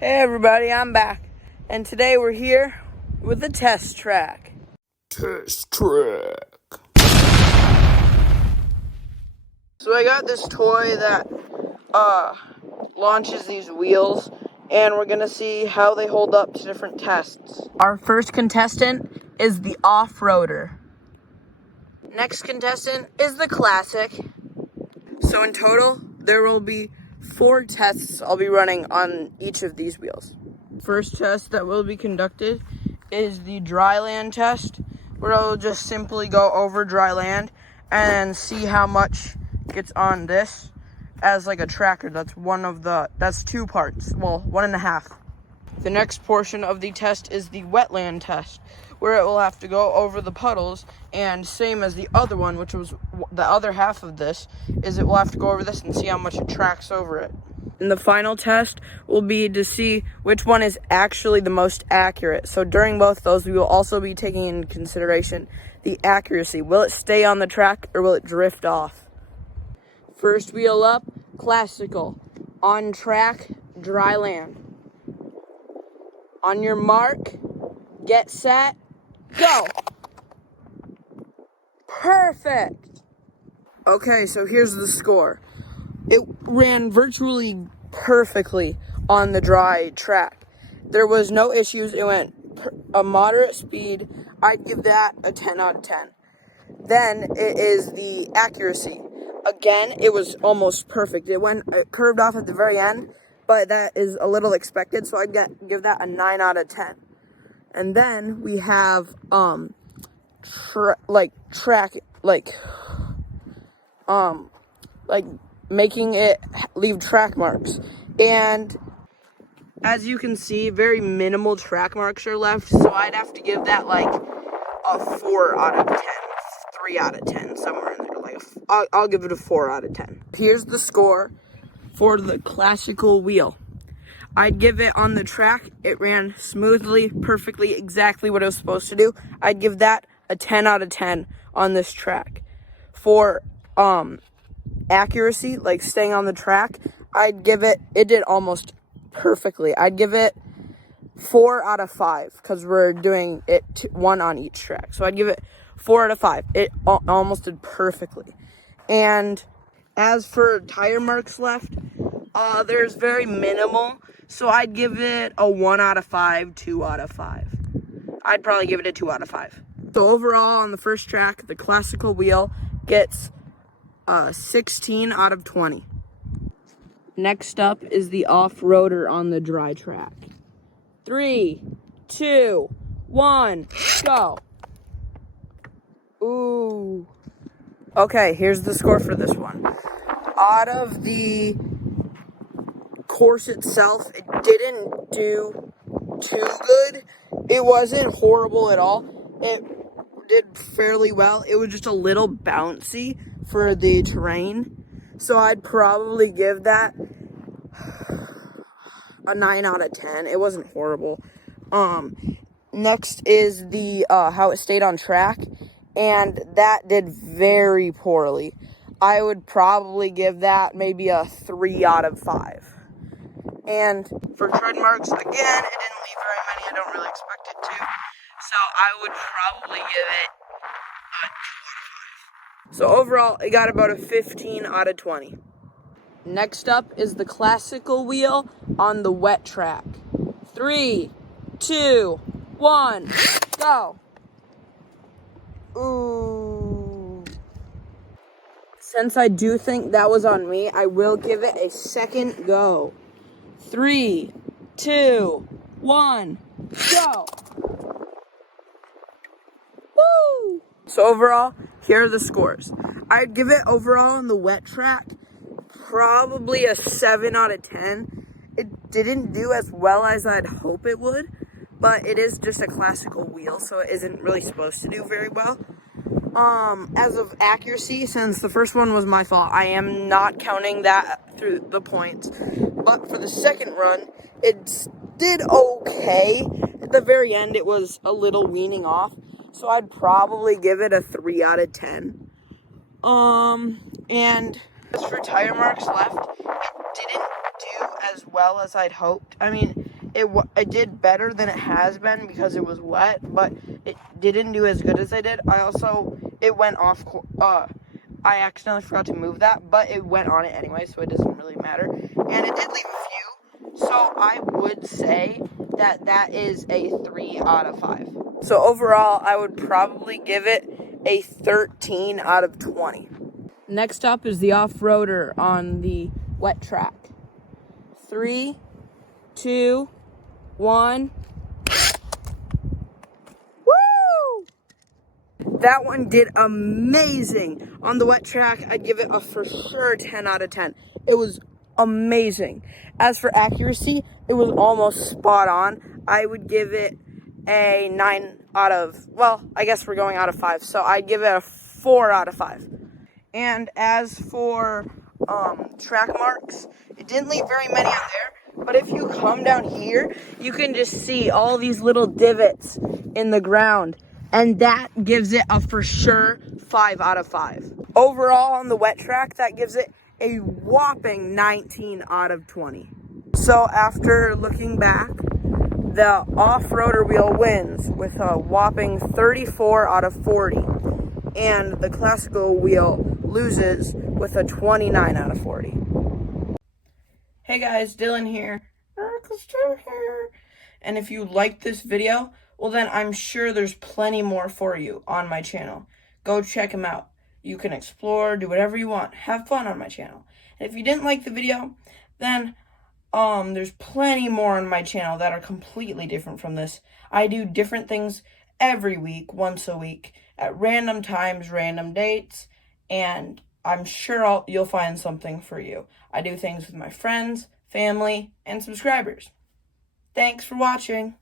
Hey everybody, I'm back, and today we're here with the test track. Test track. So I got this toy that launches these wheels, and we're gonna see how they hold up to different tests. Our first contestant is the off-roader. Next contestant is the classic. So in total, there will be 4 tests I'll be running on each of these wheels. First test that will be conducted is the dry land test, where I'll just simply go over dry land and see how much gets on this as like a tracker. That's 2 parts, well, 1.5. The next portion of the test is the wetland test, where it will have to go over the puddles, and same as the other one, which was the other half of this, is it will have to go over this and see how much it tracks over it. And the final test will be to see which one is actually the most accurate. So during both those, we will also be taking into consideration the accuracy. Will it stay on the track or will it drift off? First wheel up, classical. On track, dry land. On your mark, get set, go. Perfect. Okay, so here's the score. It ran virtually perfectly on the dry track. There was no issues. It went a moderate speed. I'd give that a 10 out of 10. Then it is the accuracy. Again, it was almost perfect. It curved off at the very end, but that is a little expected, so I'd give that a 9 out of 10. And then we have making it leave track marks. And as you can see, very minimal track marks are left, so I'd have to give that like a 4 out of 10, 3 out of 10, somewhere in there. I'll give it a 4 out of 10. Here's the score for the classical wheel. I'd give it on the track, it ran smoothly, perfectly, exactly what it was supposed to do. I'd give that a 10 out of 10 on this track. For accuracy, like staying on the track, I'd give it did almost perfectly. I'd give it 4 out of 5 because we're doing it 1 on each track. So I'd give it 4 out of 5. It almost did perfectly. And as for tire marks left, there's very minimal. So I'd give it a 1 out of 5, 2 out of 5. I'd probably give it a 2 out of 5. So overall on the first track, the classical wheel gets 16 out of 20. Next up is the off-roader on the dry track. 3, 2, 1, go. Ooh. Okay, here's the score for this one. Out of the course itself, it didn't do too good. It wasn't horrible at all. It did fairly well. It was just a little bouncy for the terrain. So I'd probably give that a 9 out of 10. It wasn't horrible. Next is the how it stayed on track, and that did very poorly. I would probably give that maybe a 3 out of 5. And for tread marks, again, it didn't leave very many. I don't really expect it to. So I would probably give it a 2 out of 5. So overall, it got about a 15 out of 20. Next up is the classical wheel on the wet track. 3, 2, 1, go. Ooh. Since I do think that was on me, I will give it a second go. 3, 2, 1, go. Woo! So overall, here are the scores. I'd give it overall on the wet track probably a 7 out of 10. It didn't do as well as I'd hope it would, but it is just a classical wheel, so it isn't really supposed to do very well. As of accuracy, since the first one was my fault, I am not counting that through the points. But for the second run, it did okay. At the very end, it was a little weaning off, so I'd probably give it a 3 out of 10. And as for tire marks left, it didn't do as well as I'd hoped. I mean, it did better than it has been because it was wet, but it didn't do as good as I did. It went off, I accidentally forgot to move that, but it went on it anyway, so it doesn't really matter. And it did leave a few, so I would say that is a 3 out of 5. So overall, I would probably give it a 13 out of 20. Next up is the off-roader on the wet track. 3, 2, 1. Woo! That one did amazing. On the wet track, I'd give it a for sure 10 out of 10. It was amazing. As for accuracy, it was almost spot on. I would give it a 9 out of, well, I guess we're going out of 5, so I'd give it a 4 out of 5. And as for track marks, it didn't leave very many on there, but if you come down here, you can just see all these little divots in the ground, and that gives it a for sure 5 out of 5. Overall on the wet track, that gives it a whopping 19 out of 20. So after looking back, the off-roader wheel wins with a whopping 34 out of 40, and the classical wheel loses with a 29 out of 40. Hey guys, Dylan here. And if you liked this video, well then I'm sure there's plenty more for you on my channel. Go check them out. You can explore, do whatever you want, have fun on my channel. And if you didn't like the video, then there's plenty more on my channel that are completely different from this. I do different things every week, once a week, at random times, random dates, and I'm sure you'll find something for you. I do things with my friends, family, and subscribers. Thanks for watching.